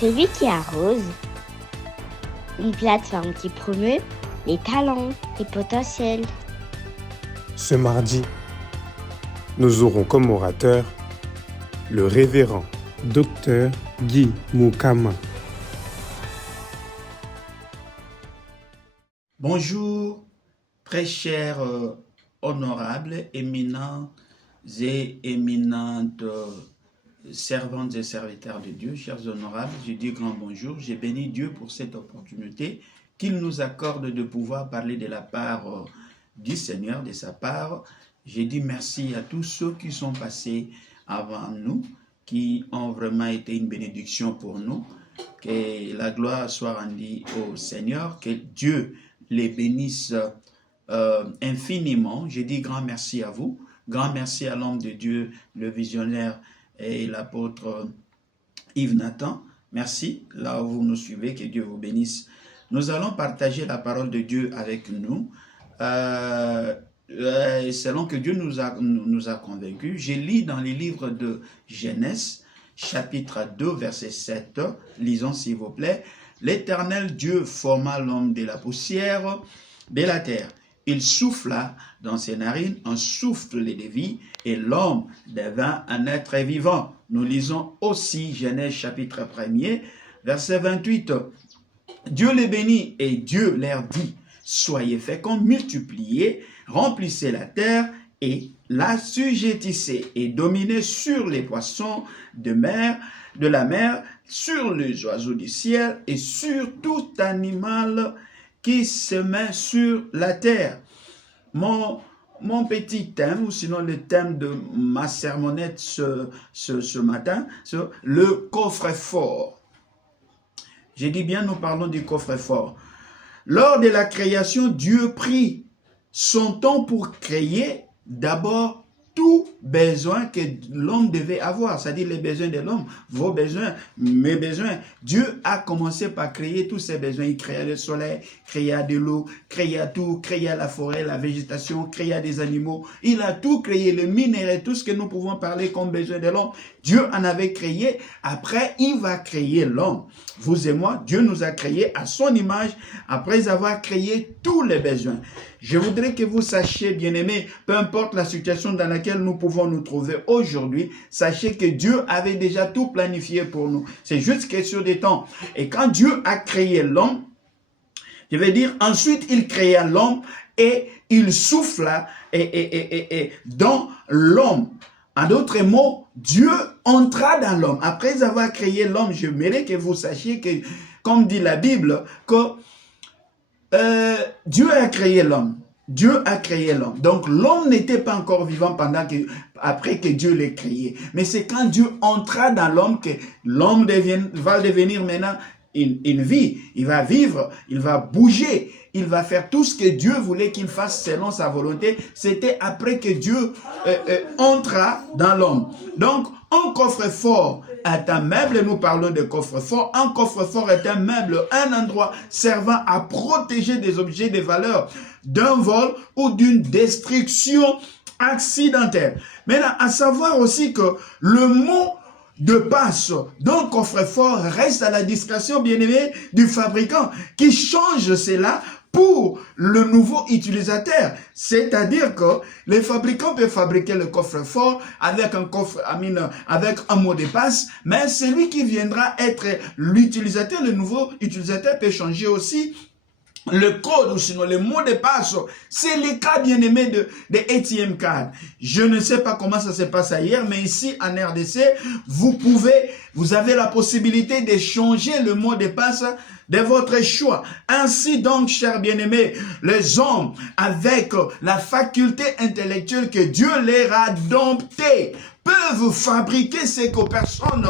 Celui qui arrose. Une plateforme qui promeut les talents et potentiels. Ce mardi, nous aurons comme orateur le révérend Dr Guy Moukama. Bonjour, très chers honorables, éminents et éminentes servantes et serviteurs de Dieu, chers honorables, je dis grand bonjour, j'ai béni Dieu pour cette opportunité qu'il nous accorde de pouvoir parler de la part du Seigneur, de sa part. J'ai dit merci à tous ceux qui sont passés avant nous, qui ont vraiment été une bénédiction pour nous. Que la gloire soit rendue au Seigneur, que Dieu les bénisse infiniment. Je dis grand merci à vous, grand merci à l'homme de Dieu, le visionnaire et l'apôtre Yves Nathan. Merci, là où vous nous suivez, que Dieu vous bénisse. Nous allons partager la parole de Dieu avec nous, selon que Dieu nous a convaincus. Je lis dans les livres de Genèse, chapitre 2, verset 7. Lisons s'il vous plaît. L'Éternel Dieu forma l'homme de la poussière de la terre. Il souffla dans ses narines un souffle de vie et l'homme devint un être vivant. Nous lisons aussi Genèse chapitre 1er, verset 28. Dieu les bénit et Dieu leur dit, soyez féconds, multipliez, remplissez la terre et l'assujettissez et dominez sur les poissons de la mer, sur les oiseaux du ciel et sur tout animal qui se met sur la terre. Mon petit thème, ou sinon le thème de ma sermonnette ce matin, c'est le coffre-fort. J'ai dit bien, nous parlons du coffre-fort. Lors de la création, Dieu prit son temps pour créer d'abord tout besoin que l'homme devait avoir, c'est-à-dire les besoins de l'homme, vos besoins, mes besoins. Dieu a commencé par créer tous ses besoins. Il créa le soleil, créa de l'eau, créa tout, créa la forêt, la végétation, créa des animaux. Il a tout créé, le minerai, tout ce que nous pouvons parler comme besoin de l'homme. Dieu en avait créé. Après, il va créer l'homme. Vous et moi, Dieu nous a créés à son image après avoir créé tous les besoins. Je voudrais que vous sachiez, bien-aimés, peu importe la situation dans laquelle nous pouvons nous trouver aujourd'hui, sachez que Dieu avait déjà tout planifié pour nous. C'est juste question de temps. Et quand Dieu a créé l'homme, je vais dire, ensuite il créa l'homme et il souffla dans l'homme. En d'autres mots, Dieu entra dans l'homme. Après avoir créé l'homme, je voudrais que vous sachiez que, comme dit la Bible, que Dieu a créé l'homme. Dieu a créé l'homme. Donc l'homme n'était pas encore vivant après que Dieu l'ait créé. Mais c'est quand Dieu entra dans l'homme que l'homme va devenir maintenant une vie. Il va vivre, il va bouger, il va faire tout ce que Dieu voulait qu'il fasse selon sa volonté. C'était après que Dieu entra dans l'homme. Donc un coffre-fort est un meuble, nous parlons de coffre-fort. Un coffre-fort est un meuble, un endroit servant à protéger des objets de valeur d'un vol ou d'une destruction accidentelle. Maintenant, à savoir aussi que le mot de passe d'un coffre-fort reste à la discrétion, bien-aimé, du fabricant qui change cela pour le nouveau utilisateur. C'est-à-dire que les fabricants peuvent fabriquer le coffre-fort avec avec un mot de passe, mais celui qui viendra être l'utilisateur, le nouveau utilisateur peut changer aussi le code ou sinon le mot de passe. C'est le cas bien aimé de ATM card. Je ne sais pas comment ça se passe ailleurs, mais ici en RDC, vous avez la possibilité de changer le mot de passe de votre choix. Ainsi donc, chers bien-aimés, les hommes avec la faculté intellectuelle que Dieu leur a domptée peuvent fabriquer ce que personne ne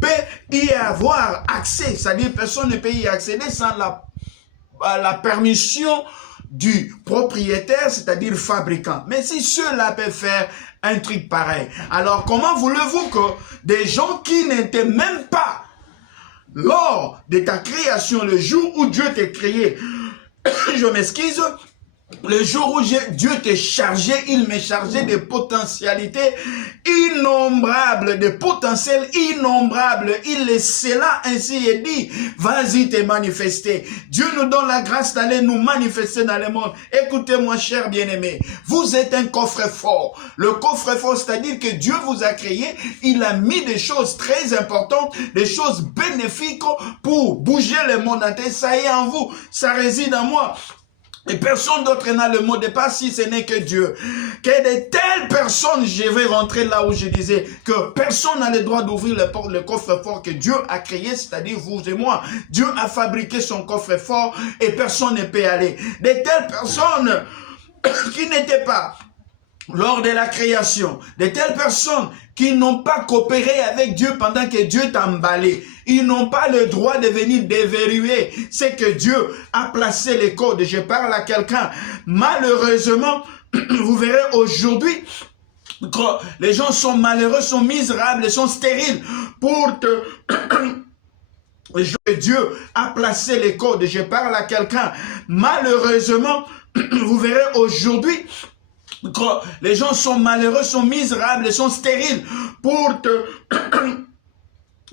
peut y avoir accès. C'est-à-dire personne ne peut y accéder sans la permission du propriétaire, c'est-à-dire fabricant. Mais si ceux-là peuvent faire un truc pareil, alors comment voulez-vous que des gens qui n'étaient même pas lors de ta création, le jour où Dieu t'a créé, je m'excuse, Le jour où Dieu te chargeait, il me chargeait de potentialités innombrables, de potentiels innombrables. Il les scella ainsi et dit, vas-y te manifester. Dieu nous donne la grâce d'aller nous manifester dans le monde. Écoutez-moi, cher bien-aimé, vous êtes un coffre-fort. Le coffre-fort, c'est-à-dire que Dieu vous a créé, il a mis des choses très importantes, des choses bénéfiques pour bouger le monde entier. Ça y est en vous, ça réside en moi. Et personne d'autre n'a le mot de passe si ce n'est que Dieu. Que de telles personnes, je vais rentrer là où je disais que personne n'a le droit d'ouvrir le coffre-fort que Dieu a créé, c'est-à-dire vous et moi. Dieu a fabriqué son coffre-fort et personne ne peut aller. De telles personnes qui n'étaient pas lors de la création, de telles personnes qui n'ont pas coopéré avec Dieu pendant que Dieu t'a emballé. Ils n'ont pas le droit de venir déverrouiller. C'est que Dieu a placé les codes. Je parle à quelqu'un. Malheureusement, vous verrez aujourd'hui, les gens sont malheureux, sont misérables, sont stériles pour te... Dieu a placé les codes. Je parle à quelqu'un. Malheureusement, vous verrez aujourd'hui, les gens sont malheureux, sont misérables, sont stériles pour te...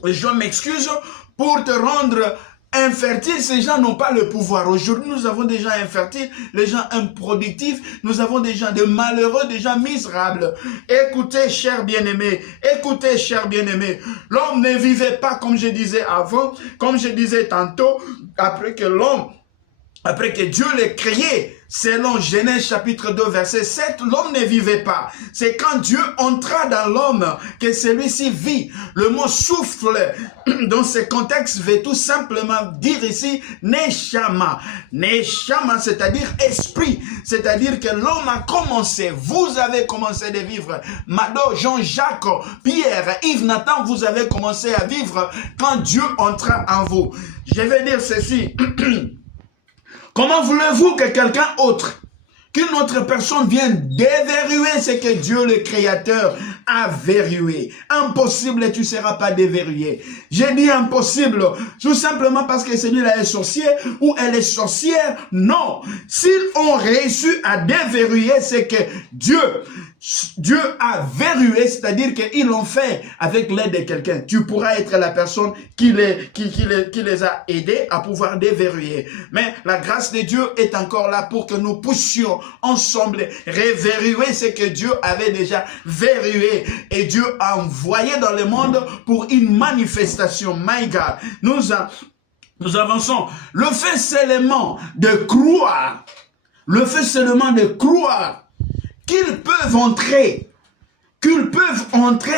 Je m'excuse, pour te rendre infertile. Ces gens n'ont pas le pouvoir. Aujourd'hui, nous avons des gens infertiles, les gens improductifs, nous avons des gens de malheureux, des gens misérables. Écoutez, chers bien-aimés, écoutez, chers bien-aimés, l'homme ne vivait pas comme je disais avant, comme je disais tantôt, après que Dieu l'ait créé, selon Genèse chapitre 2 verset 7, l'homme ne vivait pas. C'est quand Dieu entra dans l'homme que celui-ci vit. Le mot souffle, dans ce contexte, veut tout simplement dire ici Neshama. Neshama, c'est-à-dire esprit. C'est-à-dire que l'homme a commencé. Vous avez commencé de vivre. Mado, Jean-Jacques, Pierre, Yves, Nathan, vous avez commencé à vivre quand Dieu entra en vous. Je vais dire ceci. Comment voulez-vous que quelqu'un autre, qu'une autre personne vienne déverrouiller ce que Dieu le Créateur a verrouillé? Impossible, tu ne seras pas déverrouillé. J'ai dit impossible, tout simplement parce que celui-là est sorcier ou elle est sorcière. Non, s'ils ont réussi à déverrouiller, c'est que Dieu a verrouillé, c'est-à-dire qu'ils l'ont fait avec l'aide de quelqu'un. Tu pourras être la personne qui les a aidés à pouvoir déverrouiller. Mais la grâce de Dieu est encore là pour que nous puissions ensemble reverrouiller ce que Dieu avait déjà verrouillé. Et Dieu a envoyé dans le monde pour une manifestation. My God, nous avançons. Le fait seulement de croire, qu'ils peuvent entrer,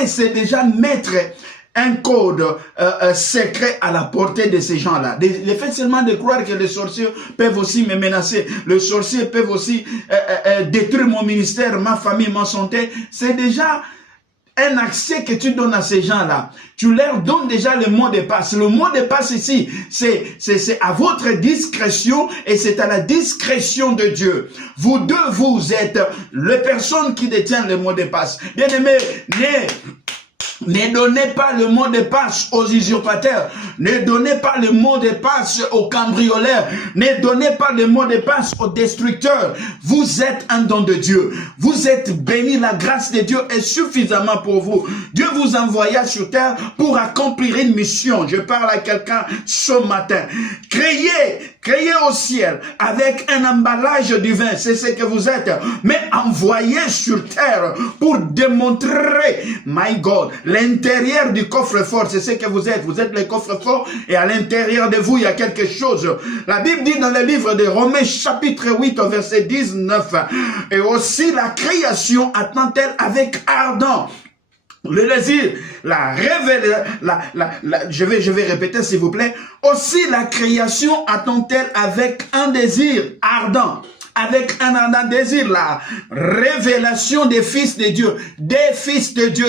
c'est déjà mettre un code secret à la portée de ces gens-là. Le fait seulement de croire que les sorciers peuvent aussi me menacer, les sorciers peuvent aussi détruire mon ministère, ma famille, ma santé, c'est déjà un accès que tu donnes à ces gens-là. Tu leur donnes déjà le mot de passe. Le mot de passe ici, c'est à votre discrétion et c'est à la discrétion de Dieu. Vous deux, vous êtes les personnes qui détiennent le mot de passe. Bien-aimés, ne donnez pas le mot de passe aux usurpateurs. Ne donnez pas le mot de passe aux cambrioleurs. Ne donnez pas le mot de passe aux destructeurs. Vous êtes un don de Dieu. Vous êtes bénis. La grâce de Dieu est suffisamment pour vous. Dieu vous envoya sur terre pour accomplir une mission. Je parle à quelqu'un ce matin. Créez au ciel avec un emballage divin. C'est ce que vous êtes. Mais envoyez sur terre pour démontrer, my God, l'intérieur du coffre-fort, c'est ce que vous êtes. Vous êtes le coffre-fort et à l'intérieur de vous, il y a quelque chose. La Bible dit dans le livre de Romains, chapitre 8, verset 19, et aussi la création attend-elle avec ardent le désir, je vais répéter s'il vous plaît. Aussi la création attend-elle avec un désir ardent. Avec un ardent désir, la révélation des fils de Dieu,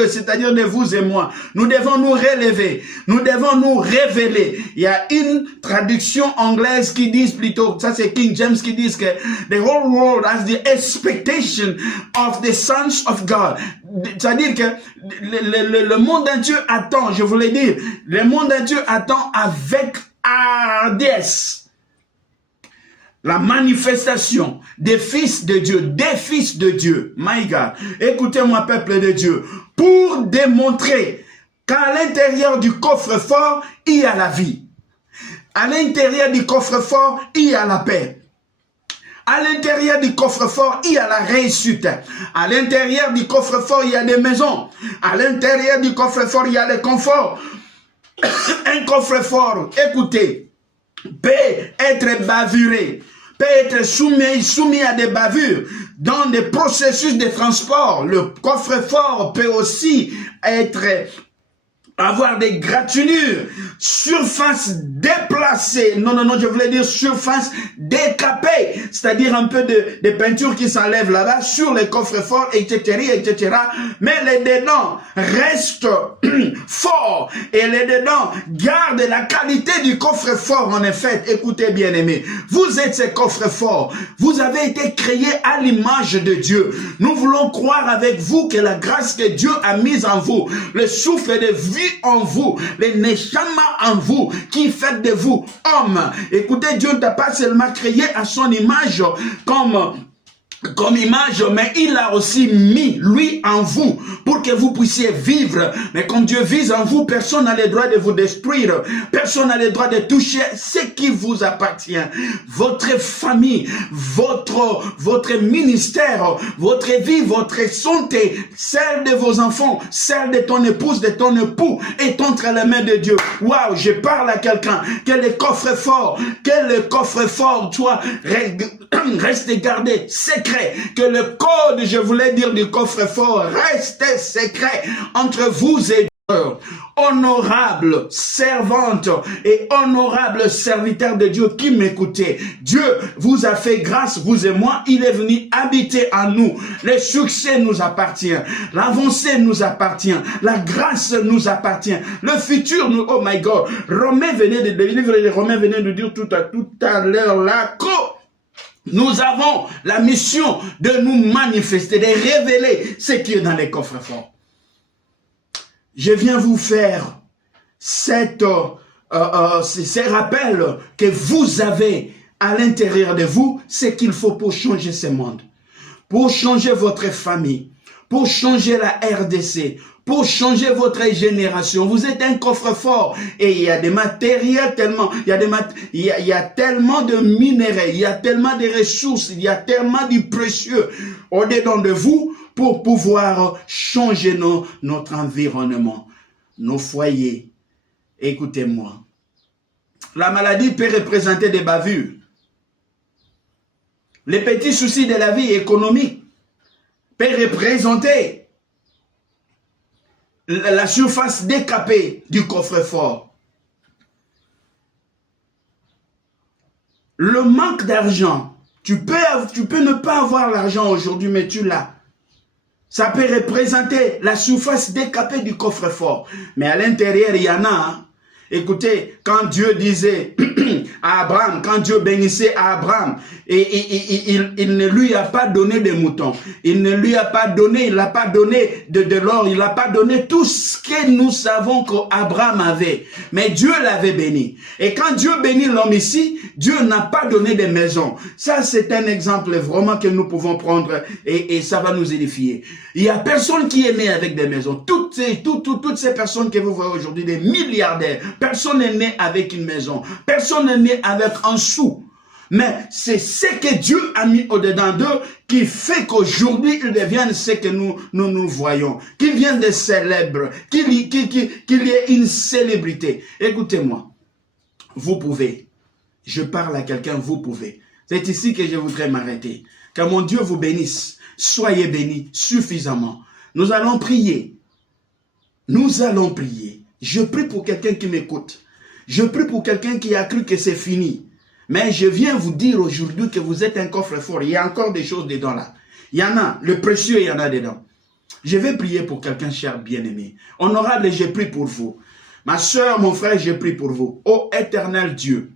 c'est-à-dire de vous et moi. Nous devons nous relever, nous devons nous révéler. Il y a une traduction anglaise qui dit plutôt, ça c'est King James qui dit que the whole world has the expectation of the sons of God. C'est-à-dire que le monde entier attend, je voulais dire, le monde entier attend avec hardiesse. la manifestation des fils de Dieu, my God, écoutez-moi peuple de Dieu, pour démontrer qu'à l'intérieur du coffre-fort, il y a la vie. À l'intérieur du coffre-fort, il y a la paix. À l'intérieur du coffre-fort, il y a la réussite. À l'intérieur du coffre-fort, il y a des maisons. À l'intérieur du coffre-fort, il y a le confort. Un coffre-fort, écoutez, peut être bavuré, peut être soumis à des bavures dans des processus de transport. Le coffre-fort peut aussi avoir des gratinures, surface déplacée, non, je voulais dire surface décapée, c'est-à-dire un peu de peinture qui s'enlève là-bas sur les coffres-forts, etc., mais les dedans restent forts, et les dedans gardent la qualité du coffre-fort. En effet, écoutez bien aimés, vous êtes ces coffres-forts, vous avez été créés à l'image de Dieu. Nous voulons croire avec vous que la grâce que Dieu a mise en vous, le souffle de vie en vous, les neshama en vous, qui fait de vous homme. Écoutez, Dieu ne t'a pas seulement créé à son image comme image, mais il a aussi mis lui en vous pour que vous puissiez vivre. Mais comme Dieu vise en vous, personne n'a le droit de vous détruire, personne n'a le droit de toucher ce qui vous appartient. Votre famille, votre ministère, votre vie, votre santé, celle de vos enfants, celle de ton épouse, de ton époux, est entre les mains de Dieu. Waouh, je parle à quelqu'un, que le coffre-fort, toi, reste gardé secret, que le code, je voulais dire, du coffre-fort reste secret entre vous et Dieu. Honorable servante et honorable serviteur de Dieu qui m'écoutez, Dieu vous a fait grâce, vous et moi, il est venu habiter en nous. Le succès nous appartient, l'avancée nous appartient, la grâce nous appartient, le futur nous, oh my God, Romain venait de dire tout à l'heure là que nous avons la mission de nous manifester, de révéler ce qui est dans les coffres forts. Je viens vous faire ces rappels que vous avez à l'intérieur de vous, ce qu'il faut pour changer ce monde, pour changer votre famille, pour changer la RDC, pour changer votre génération. Vous êtes un coffre-fort et il y a des matériels tellement, il y a tellement de minéraux, il y a tellement de ressources, il y a tellement de précieux au-dedans de vous pour pouvoir changer notre environnement, nos foyers. Écoutez-moi. La maladie peut représenter des bavures. Les petits soucis de la vie économique peuvent représenter la surface décapée du coffre-fort. Le manque d'argent, tu peux ne pas avoir l'argent aujourd'hui, mais tu l'as. Ça peut représenter la surface décapée du coffre-fort. Mais à l'intérieur, il y en a. Hein. Écoutez, quand Dieu disait à Abraham, quand Dieu bénissait à Abraham, il ne lui a pas donné des moutons, il ne lui a pas donné, il n'a pas donné de l'or, il n'a pas donné tout ce que nous savons qu'Abraham avait. Mais Dieu l'avait béni. Et quand Dieu bénit l'homme ici, Dieu n'a pas donné des maisons. Ça, c'est un exemple vraiment que nous pouvons prendre et ça va nous édifier. Il n'y a personne qui est né avec des maisons. Toutes ces personnes que vous voyez aujourd'hui, des milliardaires, personne n'est né avec une maison. Personne n'est né avec un sou. Mais c'est ce que Dieu a mis au-dedans d'eux qui fait qu'aujourd'hui, ils deviennent ce que nous voyons. Qu'ils viennent des célèbres. Qu'il y ait une célébrité. Écoutez-moi. Vous pouvez. Je parle à quelqu'un, vous pouvez. C'est ici que je voudrais m'arrêter. Que mon Dieu vous bénisse. Soyez bénis suffisamment. Nous allons prier. Nous allons prier. Je prie pour quelqu'un qui m'écoute. Je prie pour quelqu'un qui a cru que c'est fini. Mais je viens vous dire aujourd'hui que vous êtes un coffre-fort. Il y a encore des choses dedans là. Il y en a. Le précieux, il y en a dedans. Je vais prier pour quelqu'un, cher bien-aimé. Honorable, je prie pour vous. Ma soeur, mon frère, je prie pour vous. Ô éternel Dieu,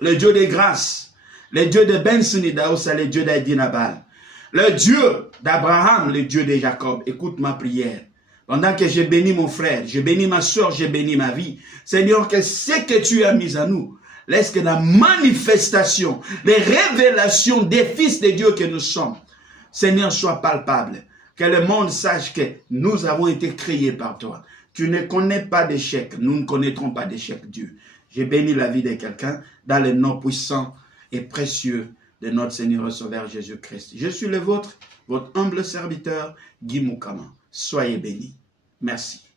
le Dieu des grâces, le Dieu de Ben Sunidaosa, le Dieu d'Aïdinabal, le Dieu d'Abraham, le Dieu de Jacob, écoute ma prière. Pendant que je bénis mon frère, je bénis ma soeur, je bénis ma vie. Seigneur, que ce que tu as mis à nous, Laisse que la manifestation, les révélations des fils de Dieu que nous sommes, Seigneur, soit palpable. Que le monde sache que nous avons été créés par toi. Tu ne connais pas d'échec. Nous ne connaîtrons pas d'échec, Dieu. J'ai béni la vie de quelqu'un dans le nom puissant et précieux de notre Seigneur et Sauveur Jésus-Christ. Je suis le vôtre, votre humble serviteur, Guy Moukama. Soyez bénis. Merci.